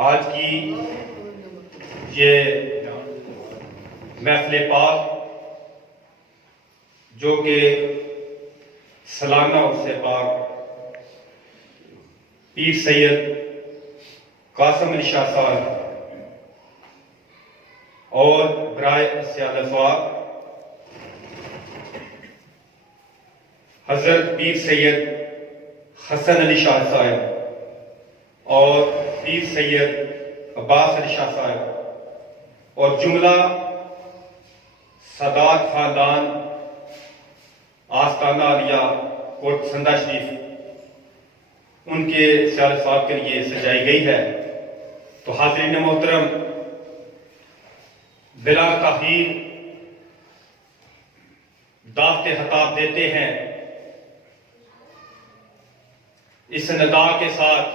آج کی یہ محفل پاک جو کہ سالانہ عرس پاک پیر سید قاسم علی شاہ صاحب اور برائے اسیاد افاق حضرت پیر سید حسن علی شاہ صاحب اور پیر سید عباس علی شاہ صاحب اور جملہ سادات خاندان آستانہ عالیہ کوٹ سندھا شریف ان کے سیال صاحب کے لیے سجائی گئی ہے۔ تو حاضرین محترم، بلا تاخیر دعوت خطاب دیتے ہیں اس ندا کے ساتھ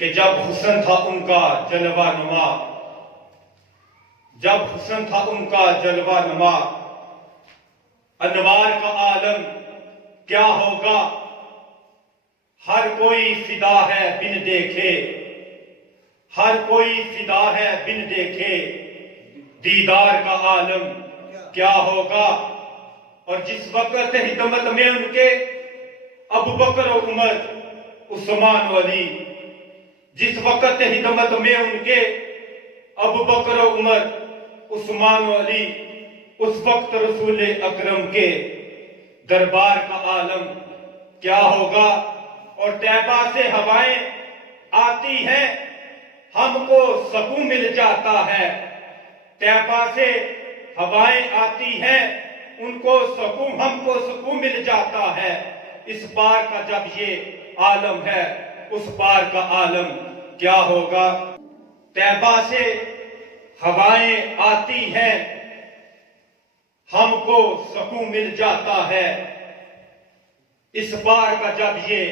کہ جب حسن تھا ان کا جلوہ نما، جب حسن تھا ان کا جلوہ نما، انوار کا عالم کیا ہوگا، ہر کوئی فدا ہے بن دیکھے، ہر کوئی فدا ہے بن دیکھے، دیدار کا عالم کیا ہوگا۔ اور جس وقت خدمت میں ان کے ابو بکر و عمر عثمان و علی، جس وقت خدمت میں ان کے ابو بکر و عمر عثمان و علی، اس وقت رسول اکرم کے دربار کا عالم کیا ہوگا۔ اور طیبہ سے ہوائیں آتی ہیں ہم کو سکون مل جاتا ہے، طیبہ سے ہوائیں آتی ہیں ان کو سکون، ہم کو سکون مل جاتا ہے۔ اس بار کا جب یہ عالم ہے اس بار کا عالم کیا ہوگا۔ طیبہ سے ہوائیں آتی ہیں ہم کو سکون مل جاتا ہے، اس بار کا جب یہ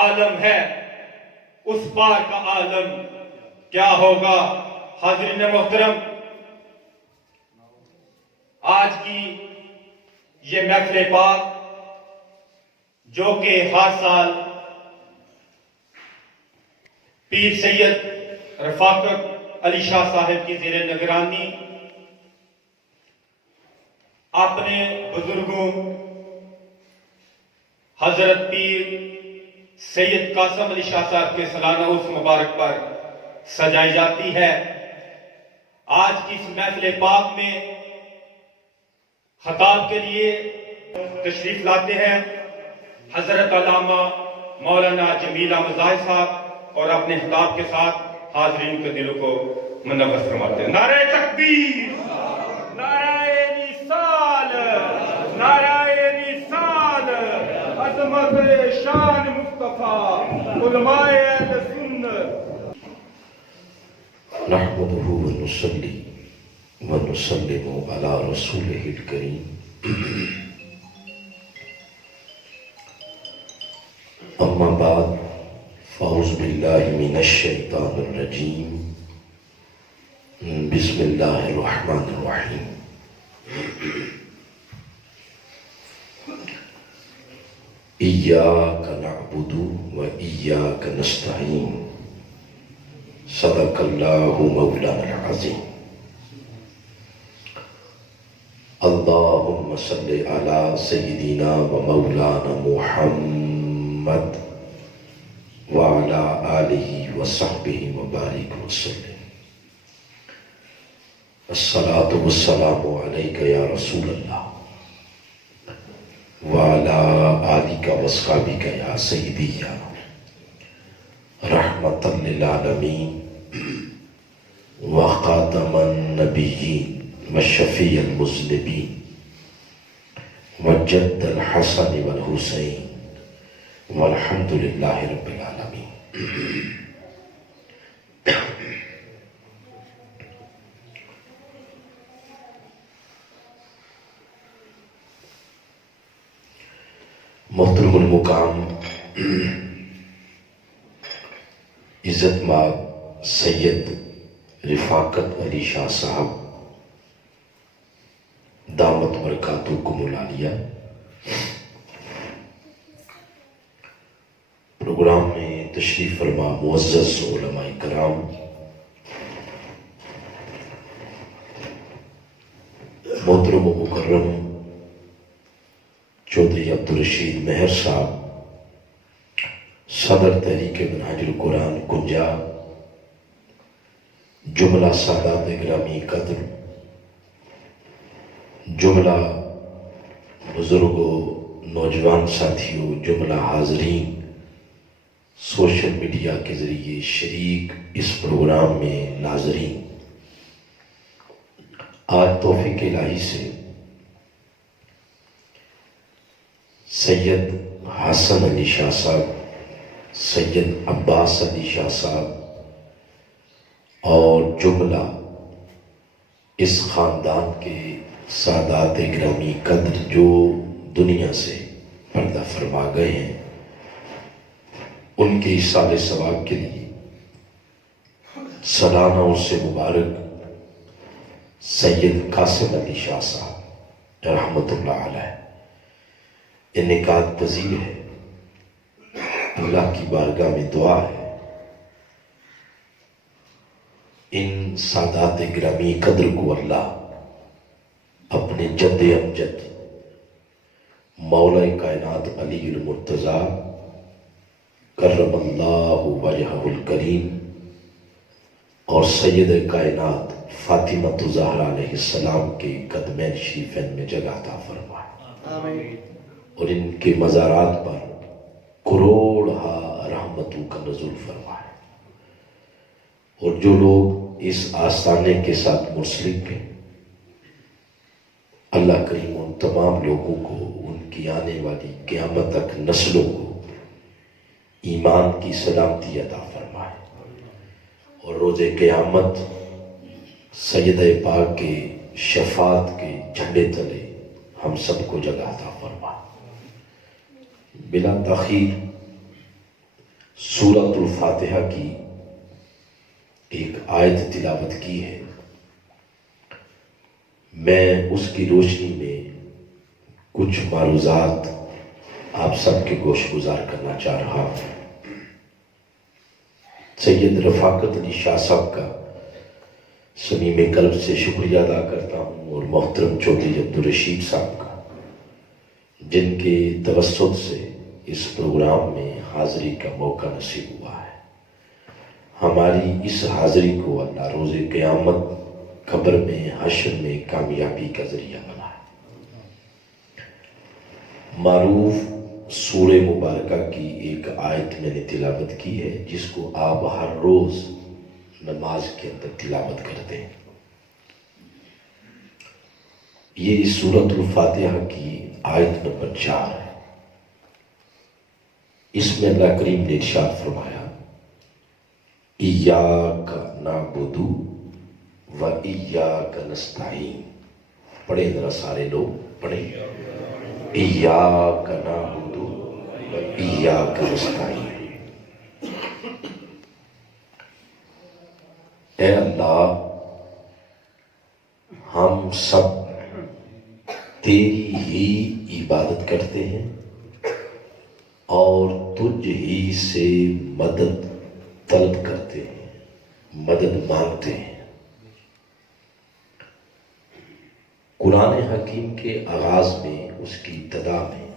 عالم ہے اس بار کا عالم کیا ہوگا۔ حاضرین محترم، آج کی یہ محفل پاک جو کہ ہر سال پیر سید رفاقت علی شاہ صاحب کی زیر نگرانی اپنے بزرگوں حضرت پیر سید قاسم علی شاہ صاحب کے سالانہ عرس مبارک پر سجائی جاتی ہے۔ آج کی اس محفل پاک میں خطاب کے لیے تشریف لاتے ہیں حضرت علامہ مولانا جمیل احمد زاہد صاحب، اور اپنے خطاب کے ساتھ حاضرین کے دلوں کو منور فرماتے ہیں۔ نعرہ تکبیر، نعرہ رسال، نعرہ رسال، عظمت شان مصطفیٰ، علماء اہل سنت۔ نحمده ونصلي ونسلم على رسوله الكريم، اما بعد، فاعوذ باللہ من الشیطان الرجیم، بسم اللہ الرحمن الرحیم۔ ایاک نعبد و ایاک نستعین، صدق اللہ مولانا العظیم۔ اللہم صلی علی سیدنا و مولانا محمد وعلی آلہ وصحبہ وبارک وسلم۔ الصلاة والسلام علیک یا رسول اللہ وعلی آلک واصحابک یا سیدی یا رحمۃ للعالمین وخاتم النبیین وشفیع المذنبین وجد الحسن والحسین والحمد للہ رب العالمین۔ محترم المقام عزت مآب سید رفاقت علی شاہ صاحب دامت برکاتکم العالیہ، پروگرام میں تشریف فرما معزز علماء کرام، محترم و مکرم چودھری عبدالرشید مہر صاحب، صدر تحریک منہاج القرآن کنجا، جملہ سادات گرامی قدر، جملہ بزرگوں، نوجوان ساتھیوں، جملہ حاضرین، سوشل میڈیا کے ذریعے شریک اس پروگرام میں ناظرین، آج توفیق الہی سے سید حسن علی شاہ صاحب، سید عباس علی شاہ صاحب اور جملہ اس خاندان کے سادات گرامی قدر جو دنیا سے پردہ فرما گئے ہیں، ان کے ایصال ثواب کے لیے سالانہ عرس مبارک سید قاسم علی شاہ صاحب رحمۃ اللہ علیہ انعقاد پذیر ہے۔ اللہ کی بارگاہ میں دعا ہے ان سادات گرامی قدر کو اللہ اپنے جد امجد مولا کائنات علی المرتضی کرم اللہ وجہہ الکریم اور سید کائنات فاطمہ الزہرا علیہ السلام کے قدمین شریفین میں جگہ عطا فرمائے اور ان کے مزارات پر کروڑہا رحمتوں کا نزول فرمائے، اور جو لوگ اس آستانے کے ساتھ منسلک ہیں، اللہ کریم ان تمام لوگوں کو، ان کی آنے والی قیامت تک نسلوں کو ایمان کی سلامتی عطا فرمائے، اور روز قیامت سیدہ پاک کے شفاعت کے جھنڈے تلے ہم سب کو جگہ عطا فرمائے۔ بلا تاخیر سورۃ الفاتحہ کی ایک آیت تلاوت کی ہے، میں اس کی روشنی میں کچھ معروضات آپ سب کے گوش گزار کرنا چاہ رہا ہوں۔ سید رفاقت علی شاہ صاحب کا صمیم قلب سے شکریہ ادا کرتا ہوں، اور محترم چودھری عبدالرشید صاحب کا، جن کے توسط سے اس پروگرام میں حاضری کا موقع نصیب ہوا ہے۔ ہماری اس حاضری کو اللہ روز قیامت قبر میں، حشر میں کامیابی کا ذریعہ بنائے۔ معروف سورہ مبارکہ کی ایک آیت میں نے تلاوت کی ہے، جس کو آپ ہر روز نماز کے اندر تلاوت کرتے ہیں۔ یہ سورۃ الفاتحہ کی آیت نمبر 4 ہے۔ اس میں اللہ کریم نے ارشاد فرمایا، ایاک نعبد و ایاک نستعین۔ پڑھیں ذرا سارے لوگ، پڑھیں، ایاک نعبد و ایاک نستعین۔ اے اللہ، ہم سب تیری ہی عبادت کرتے ہیں اور تجھ ہی سے مدد طلب کرتے ہیں، مدد مانگتے ہیں۔ قرآن حکیم کے آغاز میں، اس کی ابتدا میں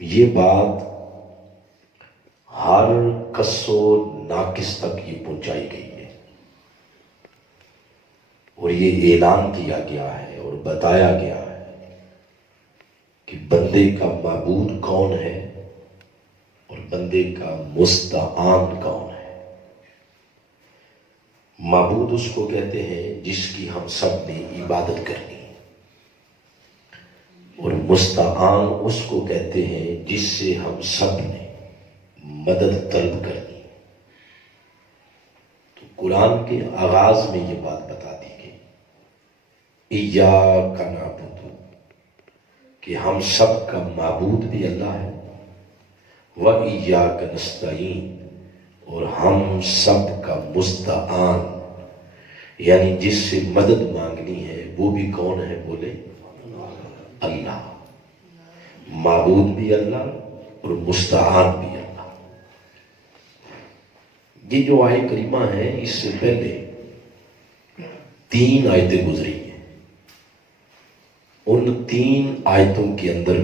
یہ بات ہر کس و ناقص تک یہ پہنچائی گئی ہے، اور یہ اعلان کیا گیا ہے اور بتایا گیا ہے کہ بندے کا معبود کون ہے اور بندے کا مستعان کون ہے۔ معبود اس کو کہتے ہیں جس کی ہم سب نے عبادت کرنی ہے، اور مستعان اس کو کہتے ہیں جس سے ہم سب نے مدد طلب کرنی ہے۔ تو قرآن کے آغاز میں یہ بات بتا دی گئی، ایاک نعبد، کہ ہم سب کا معبود بھی اللہ ہے، وَإِيَّاكَ نَسْتَعِينُ، اور ہم سب کا مستعان یعنی جس سے مدد مانگنی ہے وہ بھی کون ہے؟ بولے اللہ۔ معبود بھی اللہ اور مستعان بھی اللہ۔ یہ جو آیت کریمہ ہے اس سے پہلے 3 آیتیں گزری ہیں. ان 3 آیتوں کے اندر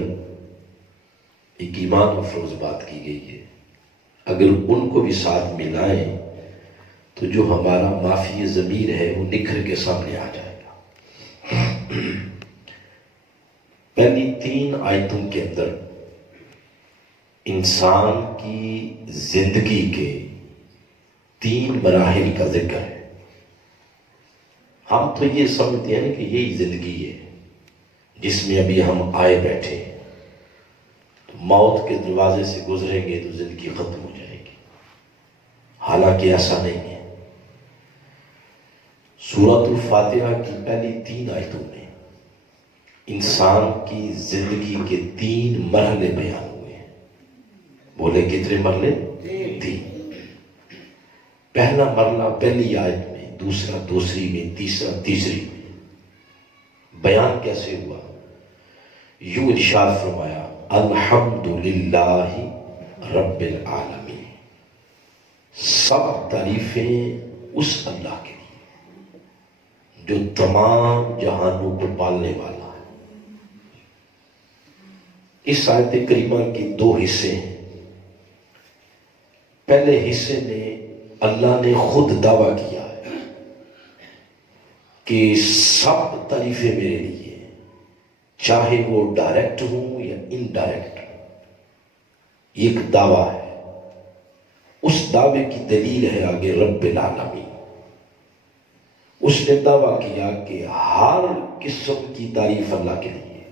ایک ایمان افروز بات کی گئی ہے. اگر ان کو بھی ساتھ ملائیں تو جو ہمارا معافی ضمیر ہے وہ نکھر کے سامنے آ جائے گا. پہلی 3 آیتوں کے اندر انسان کی زندگی کے 3 مراحل کا ذکر ہے. ہم تو یہ سمجھتے ہیں کہ یہی زندگی ہے جس میں ابھی ہم آئے بیٹھے ہیں. تو موت کے دروازے سے گزریں گے تو زندگی ختم ہو جائے گی. حالانکہ ایسا نہیں ہے. سورۃ الفاتحہ کی پہلی 3 آیتوں میں انسان کی زندگی کے 3 مرحلے بیان ہوئے ہیں. بولے کتنے مرحلے؟ 3. پہلا مرحلہ پہلی آیت میں، دوسرا دوسری میں، تیسرا تیسری میں. بیان کیسے ہوا؟ یوں ارشاد فرمایا الحمدللہ رب العالمین. سب تعریفیں اس اللہ کے لیے جو تمام جہانوں کو پالنے والا ہے. اس آیت کریمہ کے 2 حصے ہیں. پہلے حصے میں اللہ نے خود دعویٰ کیا ہے کہ سب تعریفیں میرے لیے ہیں، چاہے وہ ڈائریکٹ ہوں یا انڈائریکٹ. ایک دعویٰ ہے. اس دعوے کی دلیل ہے آگے رب العالمین. اس نے دعویٰ کیا کہ ہر قسم کی تعریف اللہ کے لیے.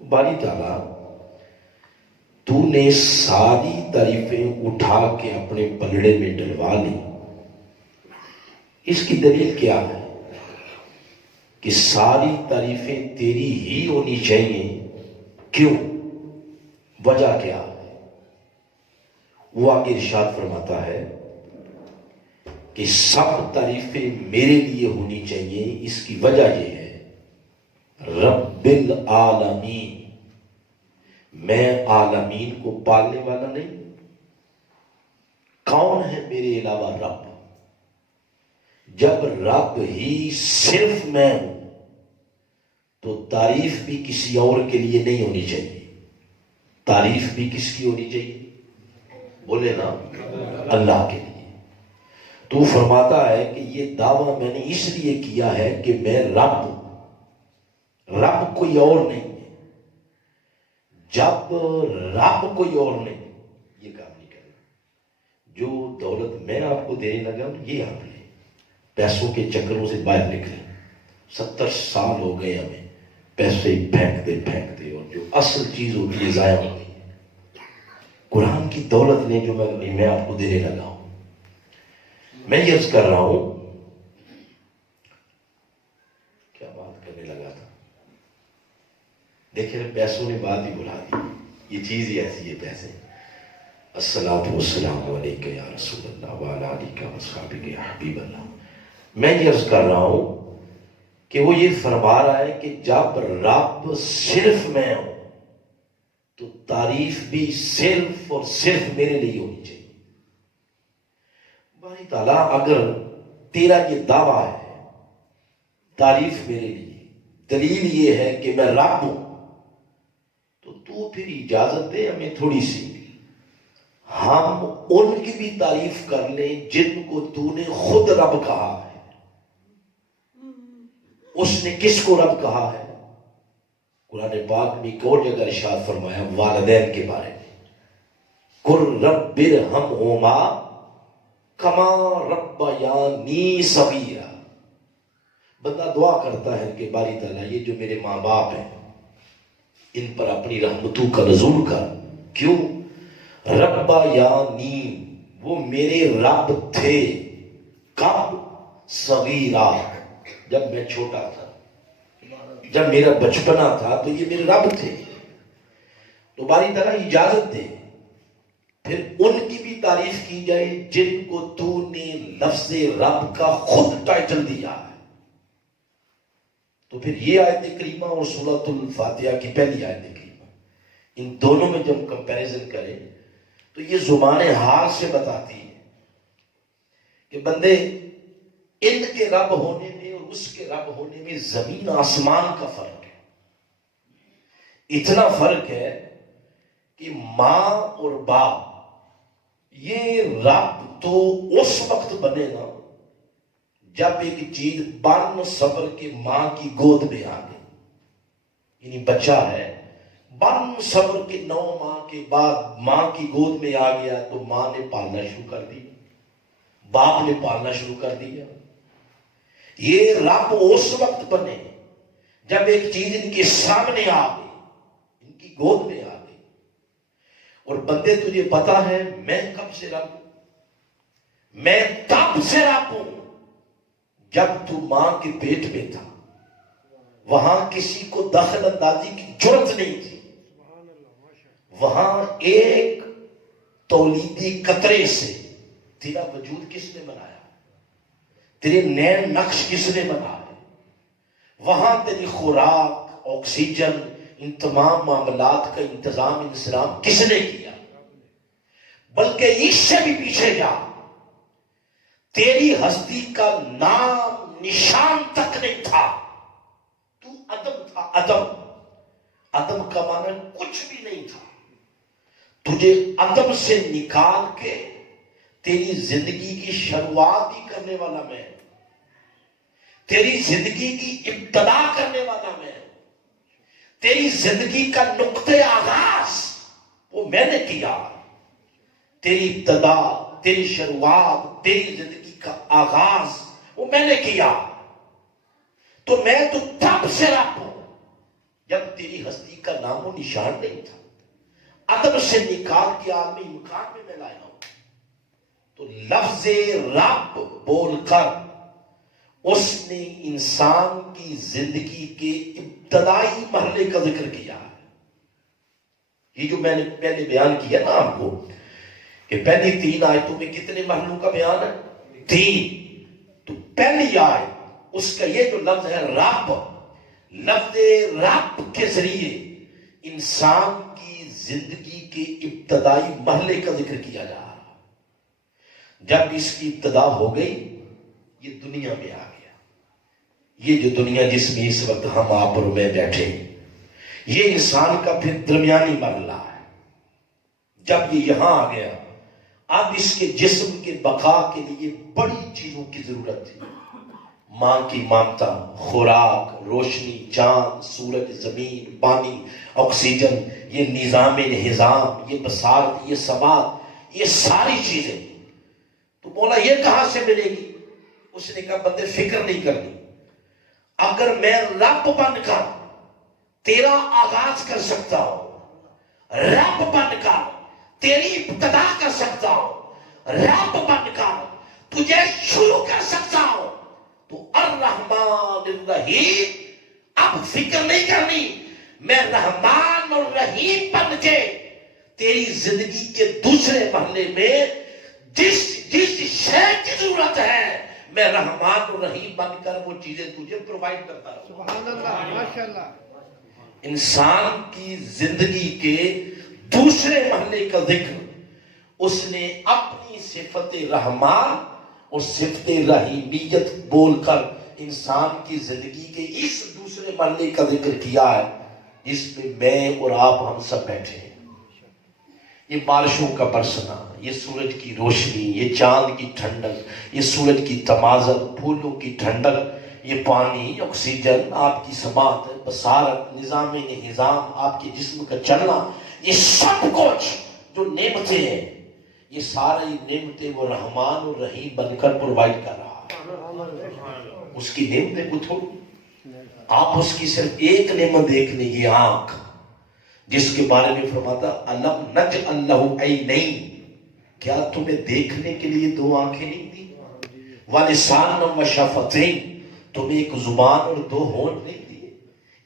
باری تعالیٰ تو نے ساری تعریفیں اٹھا کے اپنے پلڑے میں ڈلوا لی. اس کی دلیل کیا ہے کہ ساری تعریفیں تیری ہی ہونی چاہیے. کیوں؟ وجہ کیا ہے؟ وہ آگے ارشاد فرماتا ہے کہ سب تعریفیں میرے لیے ہونی چاہیے. اس کی وجہ یہ ہے رب العالمین، میں عالمین کو پالنے والا نہیں. کون ہے میرے علاوہ رب؟ جب رب ہی صرف میں ہوں تو تعریف بھی کسی اور کے لیے نہیں ہونی چاہیے. تعریف بھی کس کی ہونی چاہیے؟ بولے نا، اللہ کے لیے. تو فرماتا ہے کہ یہ دعویٰ میں نے اس لیے کیا ہے کہ میں رب کوئی اور نہیں ہے. جب رب کوئی اور نہیں، یہ کام نہیں کرنا. جو دولت میں آپ کو دینے لگا ہوں یہ آپ لیں. پیسوں کے چکروں سے باہر نکلیں. 70 سال ہو گئے ہمیں پیسے پھینکتے اور جو اصل چیز ہوتی ہے ضائع ہو گئی. قرآن کی دولت نے جو میں آپ کو دینے لگا ہوں. میں یہ عرض کر رہا ہوں، کیا بات کرنے لگا تھا؟ دیکھیں پیسوں نے بات ہی بلا دی. یہ چیز ہی ایسی ہے پیسے. الصلاۃ والسلام علیکہ یا رسول اللہ وعلی آلہ واصحابہ یا حبیب اللہ. میں یہ عرض کر رہا ہوں کہ وہ یہ فرما رہا ہے کہ جب رب صرف میں ہوں تو تعریف بھی صرف اور صرف میرے لیے ہونی چاہیے. باری تعالیٰ اگر تیرا یہ دعویٰ ہے تعریف میرے لیے، دلیل یہ ہے کہ میں رب ہوں، تو پھر اجازت دے ہمیں تھوڑی سی ہم ان کی بھی تعریف کر لیں جن کو تو نے خود رب کہا ہے. اس نے کس کو رب کہا ہے؟ قرآن پاک میں ایک اور جگہ ارشاد فرمایا والدین کے بارے میں، قل رب ارحمہما کما ربیانی صغیرا. بندہ دعا کرتا ہے کہ باری تعالیٰ یہ جو میرے ماں باپ ہیں ان پر اپنی رحمتوں کا نزول کر. کیوں؟ ربیانی، وہ میرے رب تھے. کب؟ صغیرا، جب میں چھوٹا تھا، جب میرا بچپنا تھا تو یہ میرے رب تھے. تو باری تعالیٰ اجازت دے پھر ان کی بھی تعریف کی جائے جن کو تو نے لفظ رب کا خود ٹائٹل دیا ہے. تو پھر یہ آیت کریمہ اور سورۃ الفاتحہ کی پہلی آیت کریمہ، ان دونوں میں جب کمپیریزن کریں تو یہ زبان حال سے بتاتی ہے کہ بندے ان کے رب ہونے میں اور اس کے رب ہونے میں زمین آسمان کا فرق ہے. اتنا فرق ہے کہ ماں اور باپ یہ رب تو اس وقت بنے گا جب ایک چیز بن صبر کے ماں کی گود میں آ گئی. یعنی بچہ ہے بن صبر کے 9 ماہ کے بعد ماں کی گود میں آ گیا تو ماں نے پالنا شروع کر دیا, باپ نے پالنا شروع کر دیا. یہ رب اس وقت بنے جب ایک چیز ان کے سامنے آ گئی, ان کی گود میں آ گئی. اور بندے تجھے پتا ہے میں کب سے رب ہوں؟ میں تب سے رب ہوں جب تو ماں کے پیٹ میں تھا. وہاں کسی کو دخل اندازی کی جرت نہیں تھی. وہاں ایک تولیدی قطرے سے تیرا وجود کس نے بنایا؟ تیرے نین نقش کس نے بنایا؟ وہاں تیری خوراک, آکسیجن, ان تمام معاملات کا انتظام انسلام کس نے کیا؟ بلکہ اس سے بھی پیچھے جا, تیری ہستی کا نام نشان تک نہیں تھا. تو عدم تھا. عدم کا معنی کچھ بھی نہیں تھا. تجھے عدم سے نکال کے تیری زندگی کی شروعات ہی کرنے والا میں, تیری زندگی کی ابتدا کرنے والا میں, تیری زندگی کا نقطہ آغاز وہ میں نے کیا. تیری ابتدا, تیری شروعات, تیری زندگی کا آغاز وہ میں نے کیا. تو میں تو تب سے رب ہوں جب تیری ہستی کا نام و نشان نہیں تھا. عدم سے نکال کے عالمی امکان میں میں لایا ہوں. تو لفظ رب بول کر اس نے انسان کی زندگی کے ابتدائی مرحلے کا ذکر کیا ہے. یہ جو میں نے پہلے بیان کیا نا آپ کو کہ پہلی 3 آیتوں میں کتنے مرحلوں کا بیان ہے؟ 3. تو پہلی آیت اس کا یہ جو لفظ ہے رب, لفظ رب کے ذریعے انسان کی زندگی کے ابتدائی مرحلے کا ذکر کیا جا رہا. جب اس کی ابتدا ہو گئی یہ دنیا میں آ گیا. یہ جو دنیا جس میں اس وقت ہم آپ اور میں بیٹھے, یہ انسان کا پھر درمیانی مرحلہ ہے. جب یہ یہاں آ گیا اب اس کے جسم کے بقا کے لیے بڑی چیزوں کی ضرورت تھی. ماں کی مامتا, خوراک, روشنی, چاند, سورج, زمین, پانی, آکسیجن, یہ نظام انہضام, یہ بصارت, یہ سماعت, یہ ساری چیزیں. تو مولا یہ کہاں سے ملے گی؟ اس نے کہا بندے فکر نہیں کرنی. اگر میں رب بن کر تیرا آغاز کر سکتا ہوں, رب بن کر تیری ابتدا کر سکتا ہوں, رب بن کر تجھے شروع کر سکتا ہوں, تو الرحمن الرحیم اب فکر نہیں کرنی. میں رحمان اور رحیم بن کے تیری زندگی کے دوسرے مرحلے میں جس شے کی ضرورت ہے میں رحمان اور رحیم بن کر وہ چیزیں تجھے پرووائڈ کرتا ہوں. سبحان اللہ, ماشاءاللہ. انسان کی زندگی کے دوسرے مرحلے کا ذکر اس نے اپنی صفت رحمان اور صفت رحیمیت بول کر انسان کی زندگی کے اس دوسرے مرحلے کا ذکر کیا ہے جس میں میں اور آپ ہم سب بیٹھے ہیں. یہ بارشوں کا برسنا, یہ سورج کی روشنی, یہ چاند کی ٹھنڈک, یہ سورج کی تمازن, پھولوں کی ٹھنڈک, یہ پانی, آکسیجن, آپ کی سماعت, بصارت, نظام انہضام, آپ کے جسم کا چلنا, یہ سب کچھ جو نعمتیں ہیں یہ ساری نعمتیں وہ رحمان اور رحیم بن کر پرووائڈ کر رہا ہے. اس کی نعمتیں کو تھوڑی, آپ اس کی صرف ایک نعمت دیکھ لیں, یہ آنکھ, جس کے بارے میں فرماتا الم نجعل لہ عینین, کیا تمہیں دیکھنے کے لیے 2 آنکھیں نہیں دی؟ ولسانا وشفتین, تمہیں ایک زبان اور 2 ہونٹ نہیں دیے؟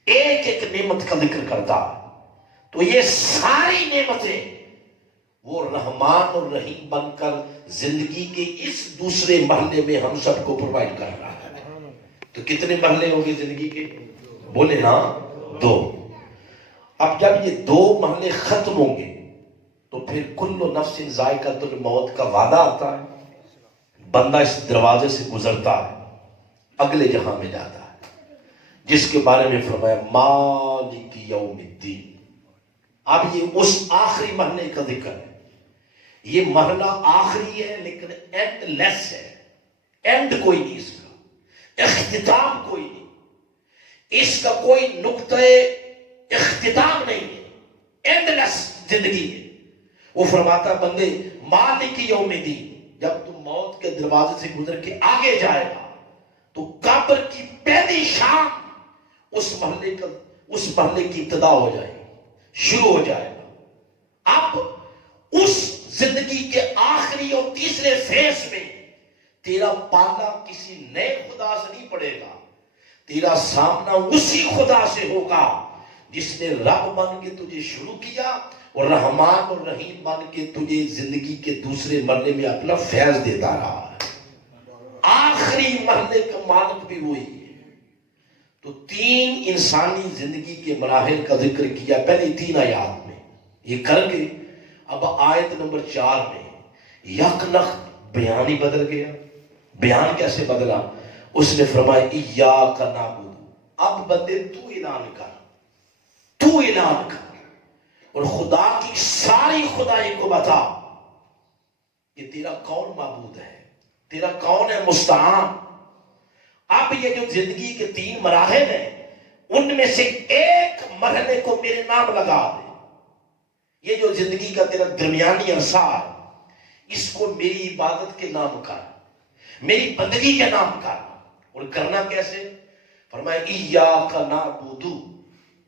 ایک ایک نعمت کا ذکر کرتا. تو یہ ساری نعمتیں وہ رحمان اور رحیم بن کر زندگی کے اس دوسرے مرحلے میں ہم سب کو پرووائڈ کر رہا ہے. تو کتنے مرحلے ہوں گے زندگی کے؟ بولے نا 2. اب جب یہ 2 مرحلے ختم ہوں گے تو پھر کل نفس ذائقۃ الموت کا وعدہ آتا ہے. بندہ اس دروازے سے گزرتا ہے، اگلے جہاں میں جاتا ہے، جس کے بارے میں فرمایا مالک یوم الدین۔ اب یہ اس آخری مرحلے کا ذکر ہے۔ یہ مرحلہ آخری ہے لیکن اینڈ لیس ہے، اینڈ کوئی نہیں اس کا، اختتام کوئی نہیں، اس کا کوئی نقطہ اختتام نہیں ہے، اینڈ لیس زندگی ہے۔ وہ فرماتا بندے مالک یوم الدین، جب تم موت کے دروازے سے گزر کے آگے جائے گا تو قبر کی پہلی شام اس مرحلے کی ابتدا ہو جائے گی، شروع ہو جائے گا۔ اب اس زندگی کے آخری اور تیسرے فیز میں تیرا پالا کسی نئے خدا سے نہیں پڑے گا، تیرا سامنا اسی خدا سے ہوگا جس نے رب بن کے تجھے شروع کیا اور رحمان اور رحیم بن کے تجھے زندگی کے دوسرے مرحلے میں اپنا فیض دیتا رہا ہے۔ آخری مرحلے کا مالک بھی وہی ہے۔ تو 3 انسانی زندگی کے مراحل کا ذکر کیا پہلی 3 آیات میں، یہ کر کے اب آیت نمبر 4 میں یک لخت بیان ہی بدل گیا۔ بیان کیسے بدلا؟ اس نے فرمایا ایاک نعبد، اب بندے تو اعلان کر اور خدا کی ساری خدائی کو بتا کہ تیرا کون معبود ہے، تیرا کون ہے مستعان۔ اب یہ جو زندگی کے 3 مراحل ہیں ان میں سے ایک مرحلے کو میرے نام لگا دے۔ یہ جو زندگی کا تیرا درمیانی عرصہ ہے اس کو میری عبادت کے نام کر، میری بندگی کے نام کر۔ اور کرنا کیسے؟ فرمایا ایاک نعبد،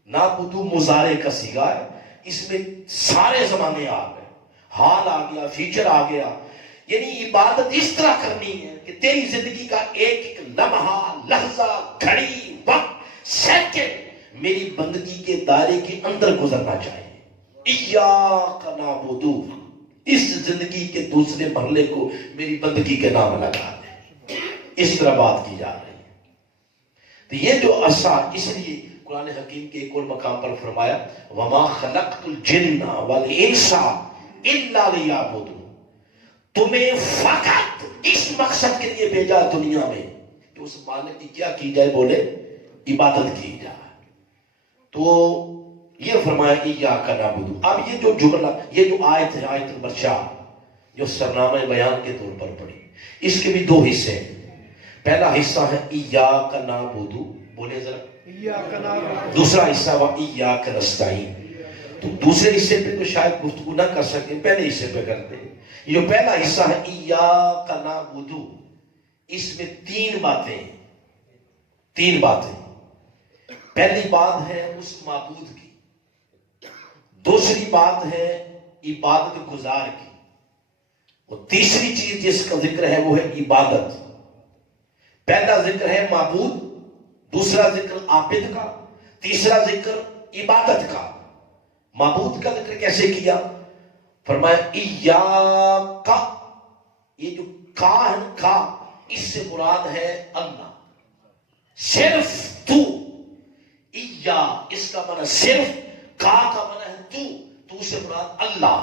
نعبد مضارع کا صیغہ ہے، اس میں سارے زمانے آ گئے، حال آ گیا، فیچر آ گیا۔ یعنی عبادت اس طرح کرنی ہے کہ تیری زندگی کا ایک ایک لمحہ، لحظہ، گھڑی، وقت، سیکنڈ میری بندگی کے دائرے کے اندر گزرنا چاہیے۔ ایاک نعبد، اس زندگی کے دوسرے مرحلے کو میری بندگی کے نام لگا دے۔ اس طرح بات کی جا رہی ہے۔ تو یہ جو عرصہ، اس لیے قرآن حکیم کے ایک اور مقام پر فرمایا وَمَا خَلَقْتُ الْجِنَّ وَالْإِنسَ إِلَّا لِيَعْبُدُونِ، تمہیں فقط اس مقصد کے لیے بھیجا دنیا میں کہ اس مالک کی کیا کی جائے؟ بولے عبادت کی جائے۔ تو یہ فرمایا ایاک نعبد۔ اب یہ جو جملہ، یہ جو آیت ہے، آیت نمبر 4 جو سرنامہ بیان کے طور پر پڑھی، اس کے بھی 2 حصے ہیں۔ پہلا حصہ ہے ایاک نعبد، بولے ذرا دوسرا حصہ وہ ایاک نستعین۔ تو دوسرے حصے پہ تو شاید گفتگو نہ کر سکتے، پہلے حصے پہ کرتے ہیں۔ یہ جو پہلا حصہ ہے ایاک نعبد، اس میں 3 باتیں۔ پہلی بات ہے اس معبود کی، دوسری بات ہے عبادت گزار کی، اور تیسری چیز جس کا ذکر ہے وہ ہے عبادت۔ پہلا ذکر ہے معبود، دوسرا ذکر عابد کا، تیسرا ذکر عبادت کا۔ معبود کا ذکر کیسے کیا؟ فرمایا ایاک، یہ جو کا ہے کا، اس سے مراد ہے اللہ، صرف تو۔ ایا اس کا معنی صرف، کا معنی ہے تو سے مراد اللہ۔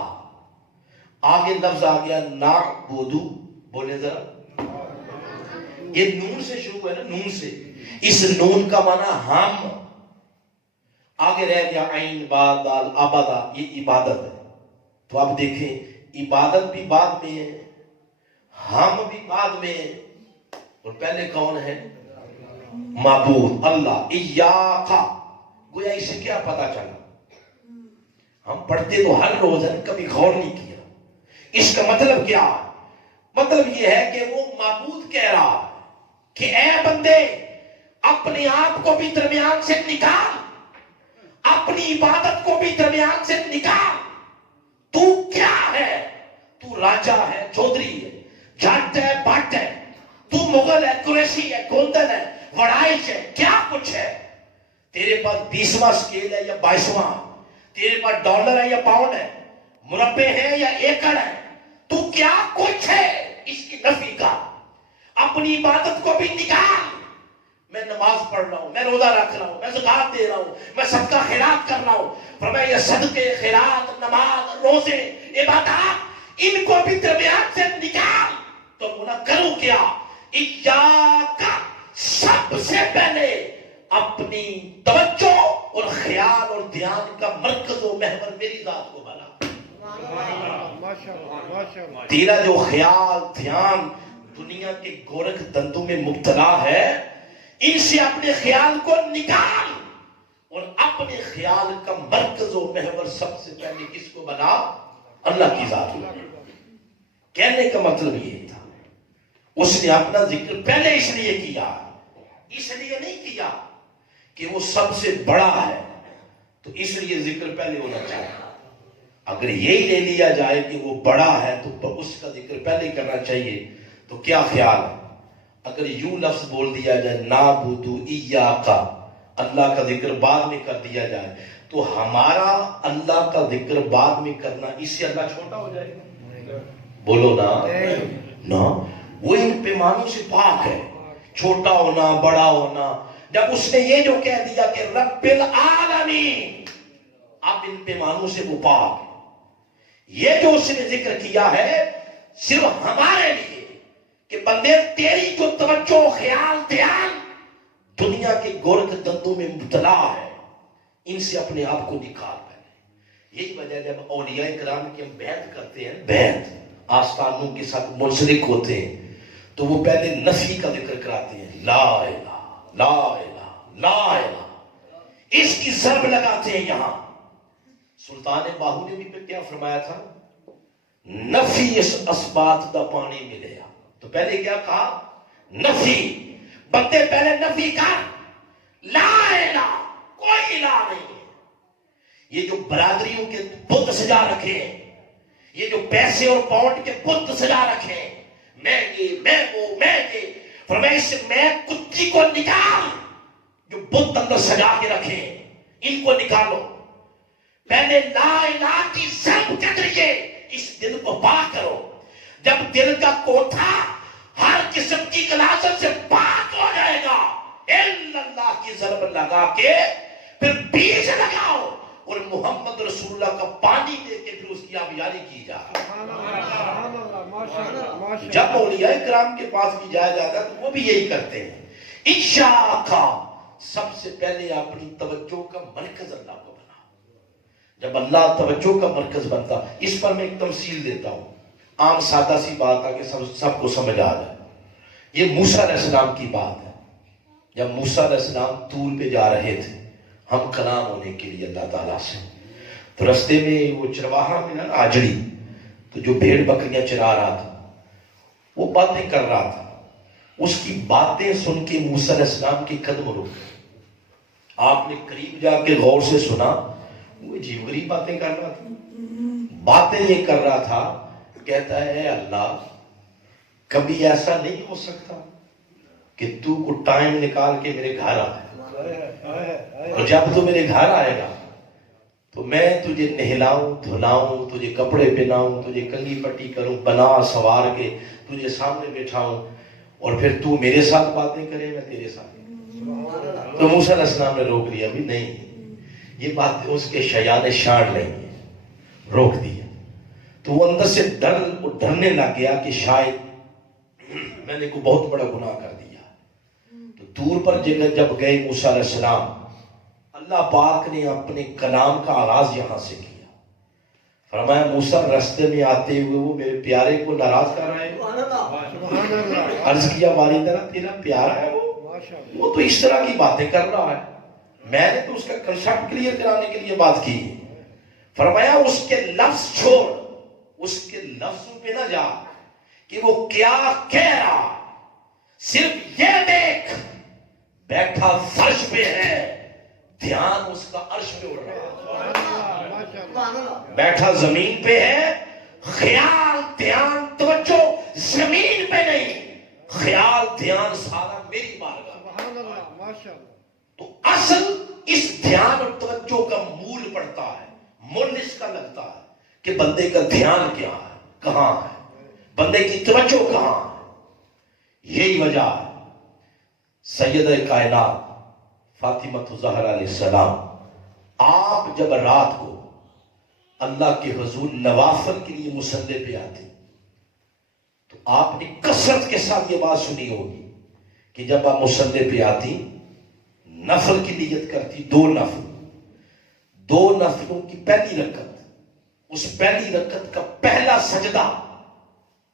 آگے لفظ آ گیا نعبد، بولے ذرا، یہ نون سے شروع ہے نا، نون سے، اس نون کا معنی ہم، آگے رہ گیا عین با دال عبادہ، یہ عبادت ہے۔ تو آپ دیکھیں عبادت بھی بعد میں ہے، ہم بھی بعد میں ہے، اور پہلے کون ہے؟ معبود اللہ۔ ایاک، گویا اسے کیا پتا چلا؟ ہم پڑھتے تو ہر روز ہیں، کبھی غور نہیں کیا اس کا مطلب کیا ہے۔ مطلب یہ ہے کہ وہ معبود کہہ رہا ہے کہ اے بندے اپنے آپ کو بھی درمیان سے نکال، اپنی عبادت کو بھی درمیان سے نکال۔ تو کیا ہے؟ تو راجہ ہے، چودھری ہے، جٹ ہے، بٹ ہے، تو مغل ہے، قریشی ہے، گوندن ہے، وڑائش ہے، کیا کچھ ہے؟ تیرے پاس 20واں سکیل ہے یا 22واں؟ تیرے پاس ڈالر ہے یا پاؤنڈ ہے؟ مربع ہے یا ایکڑ ہے؟ تو کیا کچھ ہے؟ اس کی نفی کا اپنی عبادت کو بھی نکال۔ میں نماز پڑھ رہا ہوں، میں روزہ رکھ رہا ہوں، میں زکات دے رہا ہوں، میں صدقہ خیرات کر رہا ہوں، فرمایا یہ صدقے، خیرات، نماز، روزے، عبادات، ان کو بھی درمیان سے نکال۔ تو گناہ کروں کیا؟ ایاکا، سب سے پہلے اپنی توجہ اور خیال اور دھیان کا مرکز و محور میری ذات کو بنا۔ تیرا جو خیال دھیان دنیا کے گورکھ دندوں میں مبتلا ہے، ان سے اپنے خیال کو نکال اور اپنے خیال کا مرکز و محور سب سے پہلے کس کو بنا؟ اللہ کی ذات کو۔ کہنے کا مطلب یہ تھا، اس نے اپنا ذکر پہلے اس لیے کیا، اس لیے نہیں کیا کہ وہ سب سے بڑا ہے تو اس لیے ذکر پہلے ہونا چاہیے۔ اگر یہی لے لیا جائے کہ وہ بڑا ہے تو اس کا ذکر پہلے کرنا چاہیے تو کیا خیال ہے؟ اگر یوں لفظ بول دیا جائے نعبدو ایاکا، اللہ کا ذکر بعد میں کر دیا جائے تو ہمارا اللہ کا ذکر بعد میں کرنا، اس سے اللہ چھوٹا ہو جائے گا؟ بولو نا، وہ ان پیمانوں سے پاک ہے، چھوٹا ہونا بڑا ہونا۔ جب اس نے یہ جو کہہ دیا کہ رب العالمین، اب ان پیمانوں سے وہ پاک ہے۔ یہ جو اس نے ذکر کیا ہے صرف ہمارے لیے کہ بندے تیری جو توجہ خیال دھیان دنیا کے گورکھ دندوں میں مبتلا ہے، ان سے اپنے آپ کو نکال پہلے۔ یہی وجہ جب اولیاء کرام کی ہم بیعت کرتے ہیں، بیعت آستانوں کے ساتھ منسلک ہوتے ہیں تو وہ پہلے نفی کا ذکر کراتے ہیں، لا الہ لا الہ لا الہ، اس کی ضرب لگاتے ہیں۔ یہاں سلطان باہو نے بھی پھر کیا فرمایا تھا؟ نفی اس اسبات دا پانی ملیا، تو پہلے کیا کہا؟ نفی۔ بندے پہلے نفی کر، لا الہ، کوئی الہ نہیں ہے۔ یہ جو برادریوں کے بت سجا رکھے ہیں، یہ جو پیسے اور پاؤنڈ کے بت سجا رکھے ہیں، میں یہ میں وہ میں یہ، فرمایا اس سے میں کتی کو نکال جو بت اندر سجا کے رکھے ہیں، ان کو نکالو۔ پہلے لا الہ کی ضرب کے ذریعے اس دل کو پاک کرو۔ جب دل کا کوٹھا ہر قسم کی غلاظت سے پاک ہو جائے گا، الا اللہ کی ضرب لگا کے پھر بیج لگاؤ اور محمد رسول اللہ کا پانی دے کے پھر اس کی آبیاری کی جائے۔ جب اولیاء کرام کے پاس بھی جایا جاتا ہے تو وہ بھی یہی کرتے ہیں، ایاکا، سب سے پہلے اپنی توجہ کا مرکز اللہ کو بنا۔ جب اللہ توجہ کا مرکز بنتا، اس پر میں ایک تمثیل دیتا ہوں، عام سادہ سی بات ہے کہ سب کو سمجھ آ جائے۔ یہ موسیٰ علیہ السلام کی بات ہے۔ جب موسیٰ علیہ السلام طور پہ جا رہے تھے ہم کلام ہونے کے لیے اللہ تعالیٰ سے، تو رستے میں وہ چرواہا ملا نا آجڑی، تو جو بھیڑ بکریاں چرا رہا تھا وہ باتیں کر رہا تھا، اس کی باتیں سن کے موسیٰ علیہ السلام کے قدم رک گئے۔ آپ نے قریب جا کے غور سے سنا، وہ عجیب غریب باتیں کر رہا تھا۔ باتیں یہ کر رہا تھا، کہتا ہے اے اللہ، کبھی ایسا نہیں ہو سکتا کہ تو کو ٹائم نکال کے میرے گھر آئے، اور جب تو میرے گھر آئے گا تو میں تجھے نہلاؤں دھلاؤں، تجھے کپڑے پہناؤں، تجھے کنگھی پٹی کروں، بنا سوار کے تجھے سامنے بٹھاؤں، اور پھر تو میرے ساتھ باتیں کرے میں تیرے ساتھ۔ تو موسیٰ علیہ السلام نے روک لیا، بھی نہیں، یہ بات اس کے شیان شان نہیں ہے، روک دیا۔ تو وہ اندر سے ڈرنے لگ گیا کہ شاید میں نے کوئی بہت بڑا گناہ کر دیا۔ تو دور پر جب گئے موسیٰ علیہ السلام، اللہ پاک نے اپنے کلام کا آغاز یہاں سے کیا۔ فرمایا موسیٰ رستے میں آتے ہوئے وہ میرے پیارے کو ناراض کر رہے ہیں۔ عرض کیا والدہ تیرا پیارا ہے وہ تو اس طرح کی باتیں کر رہا ہے، میں نے تو اس کا کنسپٹ کلیئر کرانے کے لیے بات کی۔ فرمایا اس کے لفظ چھوڑ، اس کے لفظوں پہ نہ جا کہ وہ کیا کہہ رہا، صرف یہ دیکھ بیٹھا فرش پہ ہے، دھیان اس کا عرش پہ اڑ رہا ہے۔ بیٹھا زمین پہ ہے، خیال دھیان توجہ زمین پہ نہیں، خیال دھیان سارا میری بارگاہ۔ تو اصل اس دھیان اور توجہ کا مول پڑتا ہے، مول اس کا لگتا ہے کہ بندے کا دھیان کیا ہے، کہاں ہے، بندے کی توجہ کہاں ہے۔ یہی وجہ ہے سیدہ کائنات فاطمہ الزہرا علیہ السلام، آپ جب رات کو اللہ کے حضور نوافل کے لیے مصلی پہ آتے تو آپ نے کثرت کے ساتھ یہ بات سنی ہوگی کہ جب آپ مصلی پہ آتی نفل کی نیت کرتی، دو نفلوں کی پہلی رکعت، اس پہلی رکعت کا پہلا سجدہ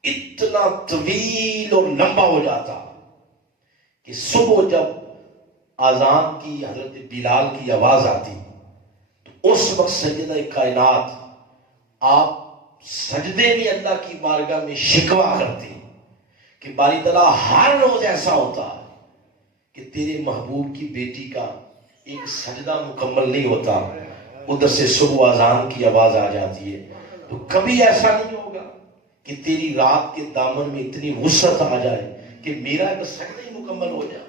اتنا طویل اور لمبا ہو جاتا کہ صبح جب اذان کی حضرت بلال کی آواز آتی تو اس وقت سیدہ کائنات آپ سجدے میں اللہ کی بارگاہ میں شکوہ کرتی کہ باری تعالیٰ ہر روز ایسا ہوتا ہے کہ تیرے محبوب کی بیٹی کا ایک سجدہ مکمل نہیں ہوتا، ادھر سے صبح اذان کی آواز آ جاتی ہے، تو کبھی ایسا نہیں ہوگا کہ تیری رات کے دامن میں اتنی وسعت آ جائے کہ میرا ایک سجدہ ہی مکمل ہو جائے۔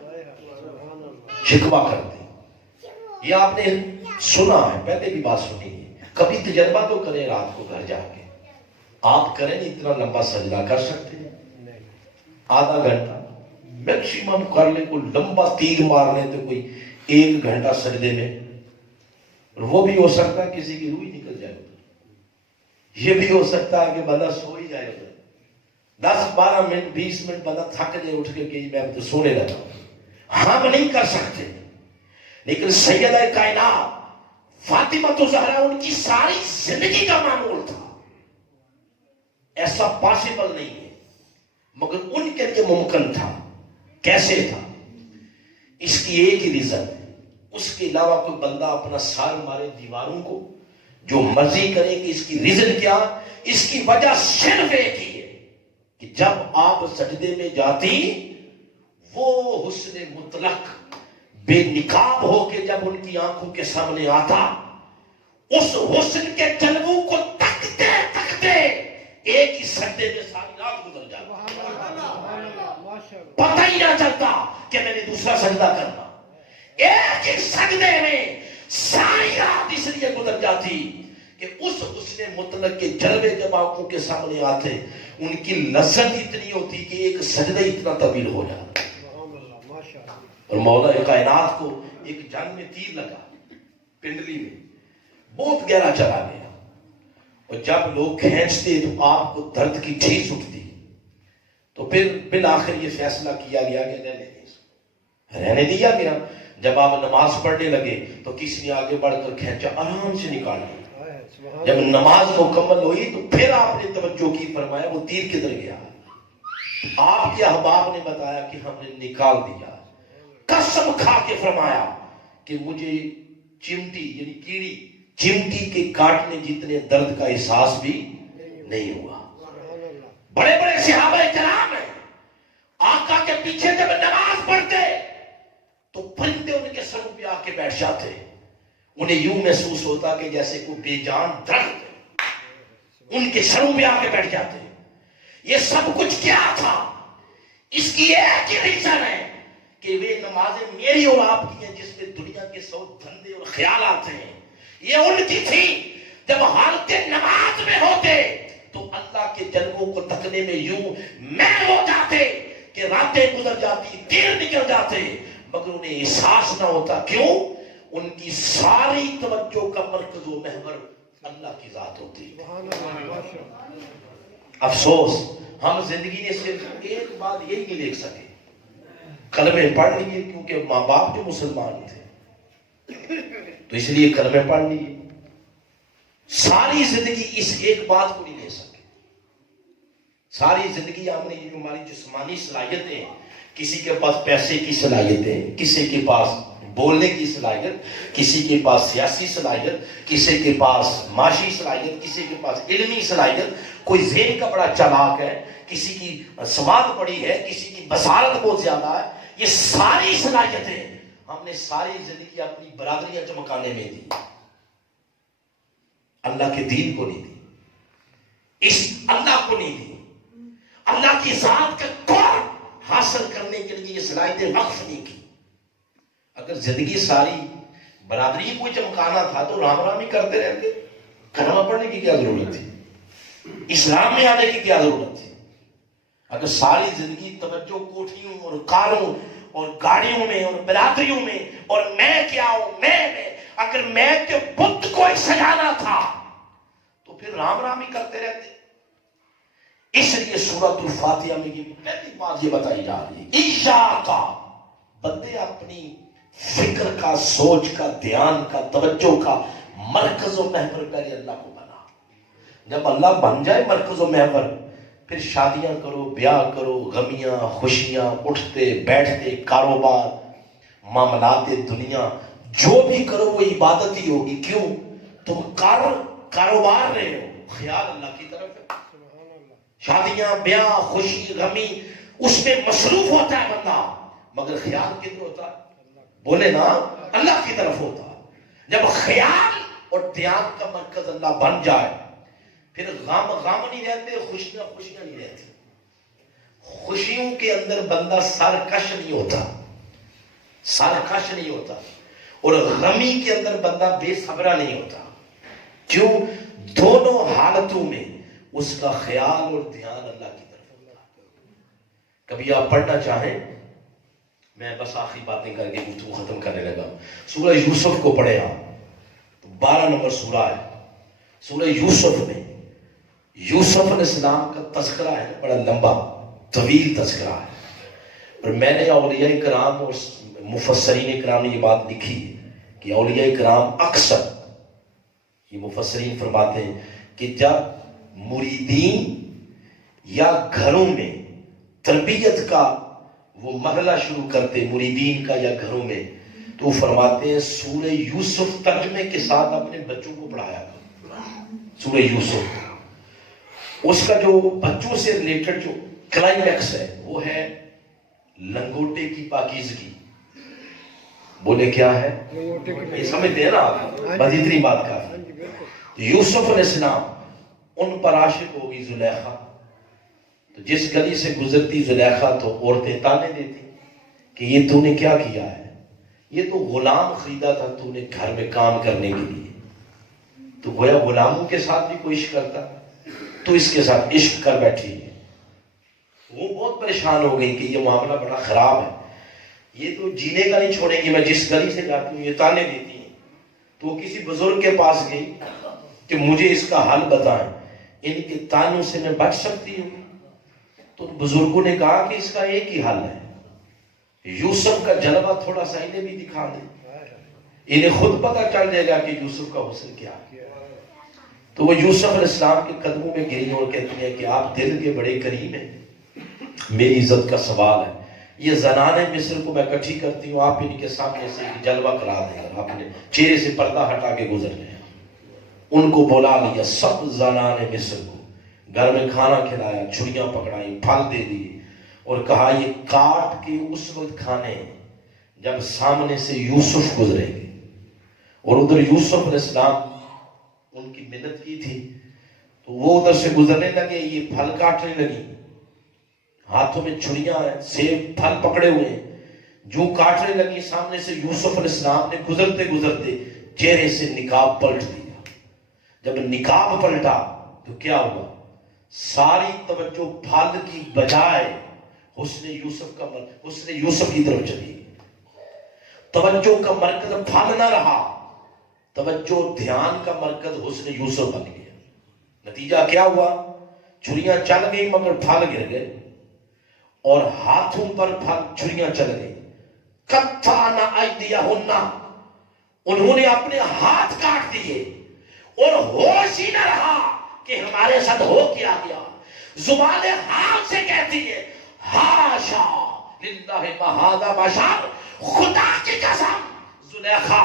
شکوہ کرتے، یہ آپ نے سنا ہے، پہلے بھی بات سنی ہے، کبھی تجربہ تو کریں رات کو گھر جا کے، آپ کریں اتنا لمبا سجدہ کر سکتے ہیں؟ آدھا گھنٹہ میکسیمم کر لیں، کوئی لمبا تیر مار لیں تو کوئی 1 گھنٹہ سجدے میں، وہ بھی ہو سکتا ہے کسی کی روح ہی نکل جائے، یہ بھی ہو سکتا ہے کہ بندہ سو ہی جائے، 10-12 منٹ 20 منٹ بندہ تھک جائے اٹھ کے کہ میں تو سونے لگا ہوں۔ ہم نہیں کر سکتے، لیکن سیدہ کائنات فاطمہ الزہرا ان کی ساری زندگی کا معمول تھا، ایسا پاسبل نہیں ہے مگر ان کے لیے ممکن تھا۔ کیسے تھا؟ اس کی ایک ہی ریزن ہے، اس کے علاوہ کوئی بندہ اپنا سار مارے دیواروں کو جو مرضی کرے کہ اس کی ریزن کیا، اس کی وجہ صرف ایک ہی ہے کہ جب آپ سجدے میں جاتی وہ حسن مطلق بے نقاب ہو کے جب ان کی آنکھوں کے سامنے آتا، اس حسن کے جلووں کو تکتے تکتے ایک ہی سجدے میں ساری رات گزر جاتی، پتہ ہی نہ چلتا کہ میں نے دوسرا سجدہ کرنا، ایک ہی سجدے میں ساری رات اس لیے گزر جاتی کہ اس حسن مطلق کے جلوے جب آنکھوں کے سامنے آتے ان کی لذت اتنی ہوتی کہ ایک سجدہ اتنا طویل ہو جاتا۔ اور مولا کائنات کو ایک جنگ میں تیر لگا پنڈلی میں، بہت گہرا چلا گیا، اور جب لوگ کھینچتے تو آپ کو درد کی ٹھیس اٹھتی، تو پھر بالآخر یہ فیصلہ کیا گیا کہ رہنے دیا گیا۔ جب آپ نماز پڑھنے لگے تو کسی نے آگے بڑھ کر کھینچا، آرام سے نکال لیا۔ جب نماز مکمل ہوئی تو پھر آپ نے توجہ کی، فرمایا وہ تیر کدھر گیا؟ آپ کے احباب نے بتایا کہ ہم نے نکال دیا۔ قسم کھا کے فرمایا کہ مجھے چمٹی یعنی کیڑی چمٹی کے کاٹنے جتنے درد کا احساس بھی نہیں ہوا۔ بڑے بڑے صحابہ کرام ہیں، آقا کے پیچھے جب نماز پڑھتے تو پرندے ان کے سروں پہ آ کے بیٹھ جاتے، انہیں یوں محسوس ہوتا کہ جیسے کوئی بے جان درخت ان کے سروں پہ آ کے بیٹھ جاتے۔ یہ سب کچھ کیا تھا؟ اس کی ایک ہی ریزن ہے کہ وہ نمازیں میری اور آپ کی ہیں جس میں دنیا کے 100 دھندے اور خیالات ہیں، یہ ان کی تھی۔ جب حالت نماز میں ہوتے تو اللہ کے جلووں کو تکنے میں یوں میں ہو جاتے کہ راتیں گزر جاتی، دیر نکل جاتے، مگر انہیں احساس نہ ہوتا۔ کیوں؟ ان کی ساری توجہ کا مرکز و محور اللہ کی ذات ہوتی۔ افسوس ہم زندگی میں صرف ایک بات یہی نہیں دیکھ سکے، کلمے پڑھ لیے کیونکہ ماں باپ جو مسلمان تھے تو اس لیے کلمے پڑھ لیے، ساری زندگی اس ایک بات کو نہیں لے سکے۔ ساری زندگی ہم نے جو ہماری جسمانی صلاحیتیں ہیں، کسی کے پاس پیسے کی صلاحیتیں، کسی کے پاس بولنے کی صلاحیت، کسی کے پاس سیاسی صلاحیت، کسی کے پاس معاشی صلاحیت، کسی کے پاس علمی صلاحیت، کوئی ذہن کا بڑا چالاک ہے، کسی کی سماعت بڑی ہے، کسی کی بصارت بہت زیادہ ہے۔ یہ ساری صلاحیتیں ہم نے ساری زندگی اپنی برادریاں چمکانے میں دی، اللہ کے دین کو نہیں دی، اس اللہ کو نہیں دی، اللہ کی ذات کا قرب حاصل کرنے کے لیے یہ صلاحیتیں وقف نہیں کی۔ اگر زندگی ساری برادری کو چمکانا تھا تو رام رام ہی کرتے رہتے، کلمہ پڑھنے کی کیا ضرورت تھی؟ اسلام میں آنے کی کیا ضرورت تھی؟ اگر ساری زندگی توجہ کوٹھیوں اور کاروں اور گاڑیوں میں اور برادریوں میں اور میں کیا ہوں میں اگر میں کے بت کو ہی سجانا تھا تو پھر رام رام ہی کرتے رہتے۔ اس لیے سورۃ الفاتحہ میں یہ پہلی بات یہ بتائی جا رہی ہے، ایاکا، بندے اپنی فکر کا، سوچ کا، دھیان کا، توجہ کا مرکز و محور پہلے اللہ کو بنا۔ جب اللہ بن جائے مرکز و محور، پھر شادیاں کرو، بیاہ کرو، غمیاں، خوشیاں، اٹھتے بیٹھتے، کاروبار، معاملات دنیا، جو بھی کرو وہ عبادت ہی ہوگی۔ کیوں؟ تم کاروبار رہے ہو، خیال اللہ کی طرف ہے۔ شادیاں، بیاہ، خوشی، غمی، اس میں مصروف ہوتا ہے بندہ، مگر خیال کدھر ہوتا ہے؟ بولے نا، اللہ کی طرف ہوتا ہے۔ جب خیال اور دھیان کا مرکز اللہ بن جائے، پھر غم نہیں رہتے، خوشیاں نہیں رہتی۔ خوشیوں کے اندر بندہ سرکش نہیں ہوتا، اور غمی کے اندر بندہ بے صبرا نہیں ہوتا۔ کیوں؟ دونوں حالتوں میں اس کا خیال اور دھیان اللہ کی طرف ہوتا ہے۔ کبھی آپ پڑھنا چاہیں، میں بس آخری باتیں کر کے گفتگو ختم کرنے لگا، سورہ یوسف کو پڑھے آپ، تو 12 نمبر سورہ ہے۔ سورہ یوسف میں یوسف علیہ السلام کا تذکرہ ہے، بڑا لمبا طویل تذکرہ ہے، اور میں نے اولیاء کرام اور مفسرین کرام نے یہ بات لکھی کہ اولیاء کرام اکثر، یہ مفسرین فرماتے ہیں کہ جب مریدین یا گھروں میں تربیت کا وہ مرحلہ شروع کرتے، مریدین کا یا گھروں میں، تو وہ فرماتے ہیں سورہ یوسف ترجمے کے ساتھ اپنے بچوں کو پڑھایا کرو۔ سورہ یوسف اس کا جو بچوں سے ریلیٹڈ جو کلائمیکس ہے وہ ہے لنگوٹے کی پاکیزگی۔ بولے کیا ہے؟ یہ سمجھتے ہیں نا آپ؟ بس اتنی بات کافی۔ یوسف علیہ السلام ان پر عاشق ہوگی زلیخا، تو جس گلی سے گزرتی زلیخا تو عورتیں تانے دیتی کہ یہ تو نے کیا کیا ہے، یہ تو غلام خریدا تھا تو نے گھر میں کام کرنے کے لیے، تو گویا غلاموں کے ساتھ بھی کوئی عشق کرتا، تو اس کے ساتھ عشق کر بیٹھی ہے۔ وہ بہت پریشان ہو گئی کہ یہ معاملہ بڑا خراب ہے، یہ تو جینے کا نہیں چھوڑیں گی، میں جس گلی سے جاتی ہوں یہ تانے دیتی ہیں۔ تو وہ کسی بزرگ کے پاس گئی کہ مجھے اس کا حل بتائیں، ان کے تانوں سے میں بچ سکتی ہوں؟ تو بزرگوں نے کہا کہ اس کا ایک ہی حل ہے، یوسف کا جلوہ تھوڑا سا انہیں بھی دکھا دیں، انہیں خود پتہ چل جائے گا کہ یوسف کا حسن کیا ہے۔ تو وہ یوسف علیہ السلام کے قدموں میں گری اور کہتی ہیں کہ آپ دل کے بڑے کریم ہیں، میری عزت کا سوال ہے، یہ زنان مصر کو میں اکٹھی کرتی ہوں، آپ ان کے سامنے سے جلوہ کرا دیں گا، آپ نے چہرے سے پردہ ہٹا کے گزر گئے۔ ان کو بلا لیا، سب زنان مصر کو گھر میں کھانا کھلایا، چھڑیاں پکڑائیں، پھل دے دیے، اور کہا یہ کاٹ کے اس وقت کھانے جب سامنے سے یوسف گزریں گے۔ اور ادھر یوسف علیہ السلام ان کی منت کی تھی، تو وہ ادھر سے گزرنے لگے، یہ پھل کاٹنے لگی، ہاتھوں میں چھڑیاں ہیں، سیب پھل پکڑے ہوئے ہیں، جو کاٹنے لگی سامنے سے یوسف علیہ السلام نے گزرتے گزرتے چہرے سے نقاب پلٹ دیا۔ جب نقاب پلٹا تو کیا ہوا؟ ساری توجہ پھل کی بجائے حسن یوسف کی طرف چلی، توجہ کا مرکز پھل نہ رہا، توجہ دھیان کا مرکز حسن یوسف بن گیا۔ نتیجہ کیا ہوا؟ چھریاں چل گئی مگر پھل گر گئے، اور ہاتھوں پر پھل چھریاں چل گئی۔ قطعنا ایدیہن، انہوں نے اپنے ہاتھ کاٹ دیے، اور ہوش ہی نہ رہا کہ ہمارے ساتھ ہو کیا گیا۔ زبان حال سے کہتی ہے ہاشا للہ ما ھذا بشر، خدا کی قسم زلیخا،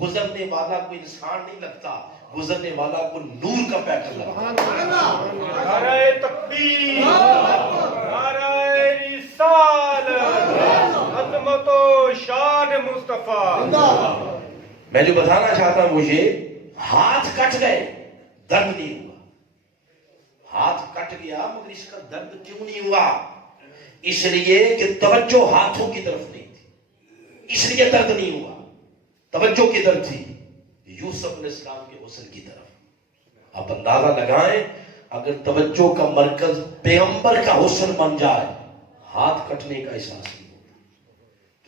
گزرنے والا کوئی انسان نہیں لگتا، گزرنے والا کوئی نور کا پیکر لگتا۔ نعرہ تکبیر، نعرہ رسالت، عظمت و شان مصطفیٰ۔ میں جو بتانا چاہتا ہوں وہ یہ، ہاتھ کٹ گئے، درد نہیں ہوا۔ ہاتھ کٹ گیا مگر اس کا درد کیوں نہیں ہوا؟ اس لیے کہ توجہ ہاتھوں کی طرف نہیں تھی، اس لیے درد نہیں ہوا۔ توجہ کدھر تھی؟ یوسف علیہ السلام کے حسن کی طرف۔ آپ اندازہ لگائیں، اگر توجہ کا مرکز پیغمبر کا حسن بن جائے، ہاتھ کٹنے کا احساس نہیں ہوتا۔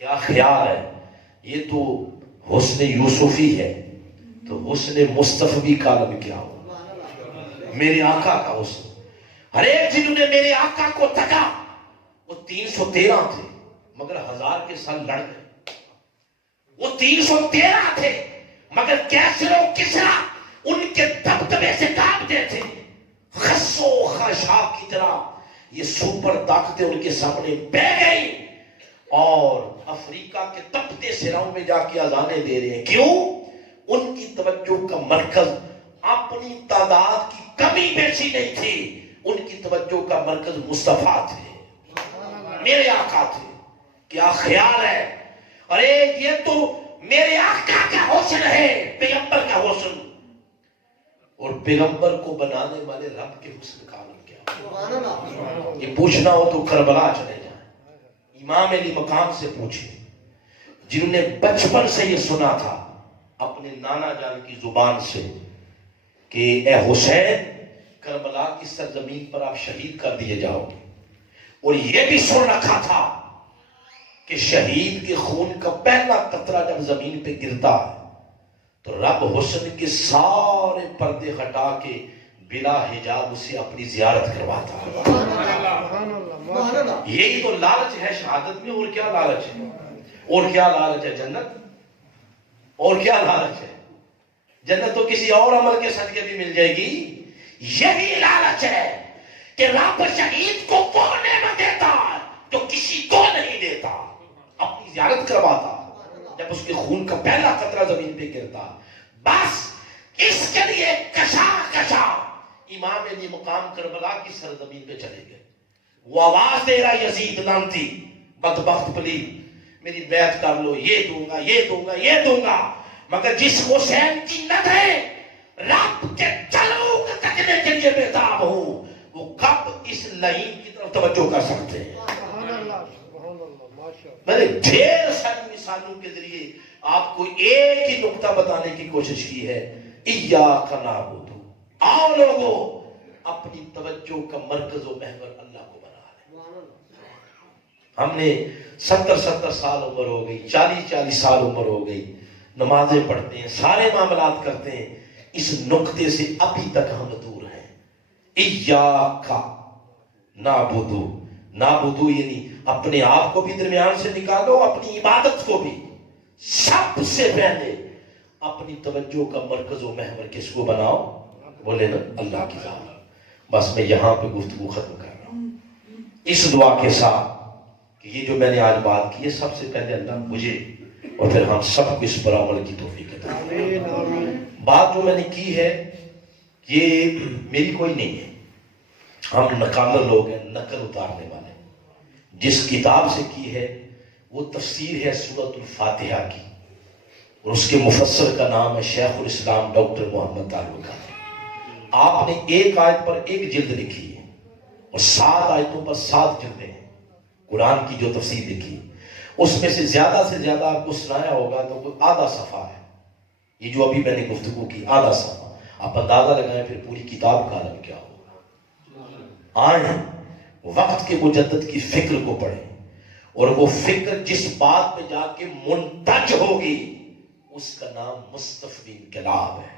کیا خیال ہے؟ یہ تو حسن یوسفی ہے، تو حسن مصطفی کا عالم کیا ہو؟ میرے آقا کا حسن، ہر ایک جنہوں نے میرے آقا کو تکا وہ 313 تھے مگر 1000 کے ساتھ لڑ گئے. وہ 313 تھے مگر کیسر و کسرا ان کے دبدبے سے کانپتے تھے. خس و خرشا کی طرح یہ سپر طاقتیں ان کے سامنے بہ گئی اور افریقہ کے تپتے صحراؤں میں جا کے اذانیں دے رہے ہیں. کیوں؟ ان کی توجہ کا مرکز اپنی تعداد کی کمی بیشی نہیں تھی، ان کی توجہ کا مرکز مصطفیٰ تھے، میرے آقا تھے. کیا خیال ہے؟ ارے یہ تو میرے آقا کا حسن ہے، پیغمبر کا حسن. اور پیغمبر کو بنانے والے رب کے حسن کا عالم کیا؟ یہ پوچھنا ہو تو کربلا چلے جائیں، امام علی مقام سے پوچھیں جنہوں نے بچپن سے یہ سنا تھا اپنے نانا جان کی زبان سے کہ اے حسین کربلا کی سرزمین پر آپ شہید کر دیے جاؤ گے. اور یہ بھی سن رکھا تھا کہ شہید کے خون کا پہلا قطرہ جب زمین پہ گرتا ہے تو رب حسن کے سارے پردے ہٹا کے بلا حجاب اسے اپنی زیارت کرواتا ہے. یہی تو لالچ ہے شہادت میں. اور کیا لالچ ہے؟ اور کیا لالچ ہے؟ جنت. اور کیا لالچ ہے؟ جنت تو کسی اور عمل کے صدقے بھی مل جائے گی. یہی لالچ ہے کہ رب شہید کو وہ نعمت دیتا جو کسی کو نہیں دیتا، اپنی زیارت کرواتا جب اس کے خون کا پہلا قطرہ زمین پہ گرتا. بس اس کے لیے کشا کشا امام علی مقام کربلا کی سرزمین پہ چلے گئے. وہ آواز دے رہا یزید لعنتی بدبخت پلید میری بیعت کر لو، یہ دوں گا یہ دوں گا یہ دوں گا. مگر جس حسین کی نظریں رب کے جلووں کو تکنے کے لیے بےتاب ہو وہ کب اس لعین کی طرف توجہ کر سکتے ہیں؟ میں نے ڈھیر ساری مثالوں کے ذریعے آپ کو ایک ہی نقطہ بتانے کی کوشش کی ہے. ایاک نعبد، آؤ لوگوں اپنی توجہ کا مرکز و محور اللہ کو بنا لیں. ہم نے 70 سال عمر ہو گئی، 40 سال عمر ہو گئی، نمازیں پڑھتے ہیں، سارے معاملات کرتے ہیں، اس نقطے سے ابھی تک ہم دور ہیں. ایاک نعبد، نعبد یعنی اپنے آپ کو بھی درمیان سے نکالو، اپنی عبادت کو بھی. سب سے پہلے اپنی توجہ کا مرکز و محور کس کو بناؤ؟ بولے نا اللہ کی ذات. بس میں یہاں پہ گفتگو ختم کر رہا ہوں اس دعا کے ساتھ کہ یہ جو میں نے آج بات کی ہے سب سے پہلے اللہ مجھے اور پھر ہم سب کو اس پر عمل کی توفیق عطا فرمائے. بات جو میں نے کی ہے یہ میری کوئی نہیں ہے، ہم نقالر لوگ ہیں، نقل اتارنے والے. جس کتاب سے کی ہے وہ تفسیر ہے سورۃ الفاتحہ کی، اور اس کے مفسر کا نام ہے شیخ الاسلام ڈاکٹر محمد تعلقہ. آپ نے ایک آیت پر ایک جلد لکھی ہے اور 7 آیتوں پر 7 جلدیں ہیں. قرآن کی جو تفسیر لکھی اس میں سے زیادہ آپ کو سنایا ہوگا تو کوئی آدھا صفحہ ہے. یہ جو ابھی میں نے گفتگو کی آدھا صفحہ، آپ اندازہ لگائیں پھر پوری کتاب کا عالم کیا ہوگا. آئیں وقت کے مجدد کی فکر کو پڑھیں، اور وہ فکر جس بات پہ جا کے منتج ہوگی اس کا نام مصطفی انقلاب ہے.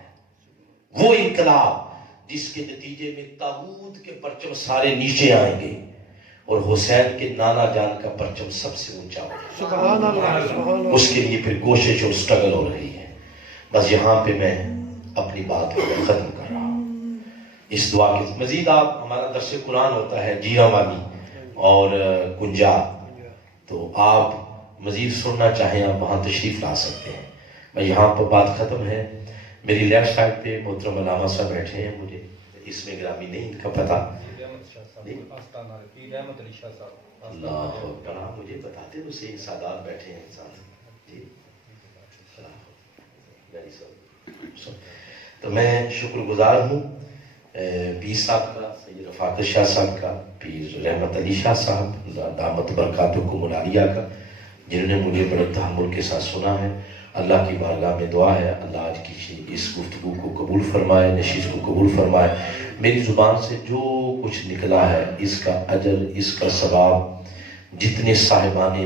وہ انقلاب جس کے نتیجے میں طاغوت کے پرچم سارے نیچے آئیں گے اور حسین کے نانا جان کا پرچم سب سے اونچا ہوگا. سبحان اللہ. اس کے لیے پھر کوشش اور سٹرگل ہو رہی ہے. بس یہاں پہ میں اپنی بات کو ختم کر رہا ہوں. اس دعا کے مزید آپ ہمارا درس قرآن ہوتا ہے جیرا والی اور گنجا، تو آپ مزید سننا چاہیں آپ وہاں تشریف لا سکتے ہیں. میں یہاں پر بات ختم ہے. میری لیفٹ سائڈ پہ محترم علامہ صاحب بیٹھے ہیں، مجھے اس میں گرامی نہیں ان کا پتہ. اللہ بڑا مجھے بتاتے تو صحیح سادات بیٹھے ہیں ساتھ. جی تو میں شکر گزار ہوں پیر صاحب کا، سید رفاقت شاہ صاحب کا، پیر رحمت علی شاہ صاحب دامت برکاتکم العالیہ کا، جنہوں نے مجھے بڑے تحمل کے ساتھ سنا ہے. اللہ کی بارگاہ میں دعا ہے اللہ آج کی اس گفتگو کو قبول فرمائے، نشست کو قبول فرمائے. میری زبان سے جو کچھ نکلا ہے اس کا اجر، اس کا ثواب جتنے صاحبان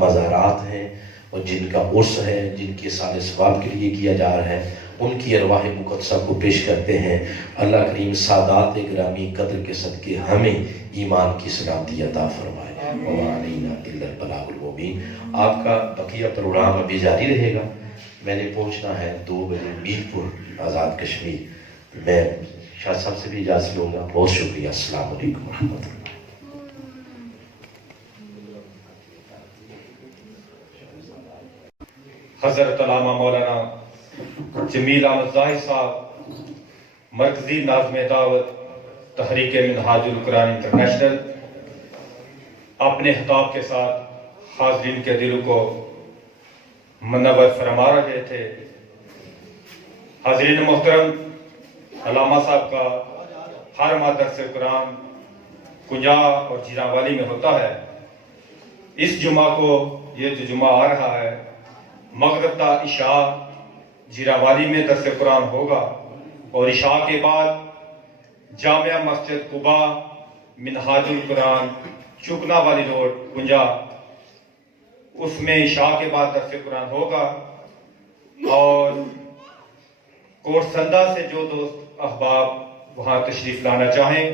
مزارات ہیں اور جن کا عرس ہے، جن کے سال ثواب کے لیے کیا جا رہا ہے، ان کی ارواح مقدسہ کو پیش کرتے ہیں۔ اللہ کریم سادات گرامی قدر کے صدقے ہمیں ایمان کی سلامتی عطا فرمائے۔ وما علینا الا البلاغ المبین۔ آپ کا بقیہ پروگرام ابھی جاری رہے گا۔ میں نے پہنچنا ہے 2 بجے میر پور آزاد کشمیر۔ میں شاہ صاحب سے بھی اجازت لوں گا۔ بہت شکریہ۔ السلام علیکم ورحمۃ اللہ۔ حضرت علامہ مولانا جمیل احمد ظاہر صاحب، مرکزی ناظم دعوت تحریک منہاج القرآن انٹرنیشنل، اپنے خطاب کے ساتھ حاضرین کے دلوں کو منور فرما رہے تھے۔ حاضرین محترم، علامہ صاحب کا ہر ماہ درس قرآن کنجا اور جیران والی میں ہوتا ہے۔ اس جمعہ کو یہ جو جمعہ آ رہا ہے، مغرب تا عشاء جیران والی میں درس قرآن ہوگا، اور عشاء کے بعد جامعہ مسجد قباء منہاج القرآن چکنا والی روڈ کنجا، اس میں عشاء کے بعد درس قرآن ہوگا۔ اور کوٹ سندہ سے جو دوست احباب وہاں تشریف لانا چاہیں،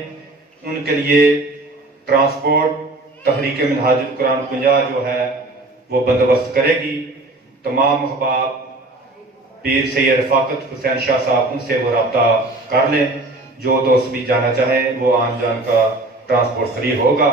ان کے لیے ٹرانسپورٹ تحریک منہاج القرآن کنجا جو ہے وہ بندوبست کرے گی۔ تمام احباب پیر سید رفاقت حسین شاہ صاحب، ان سے وہ رابطہ کر لیں۔ جو دوست بھی جانا چاہیں وہ آن جان کا ٹرانسپورٹ فری ہوگا۔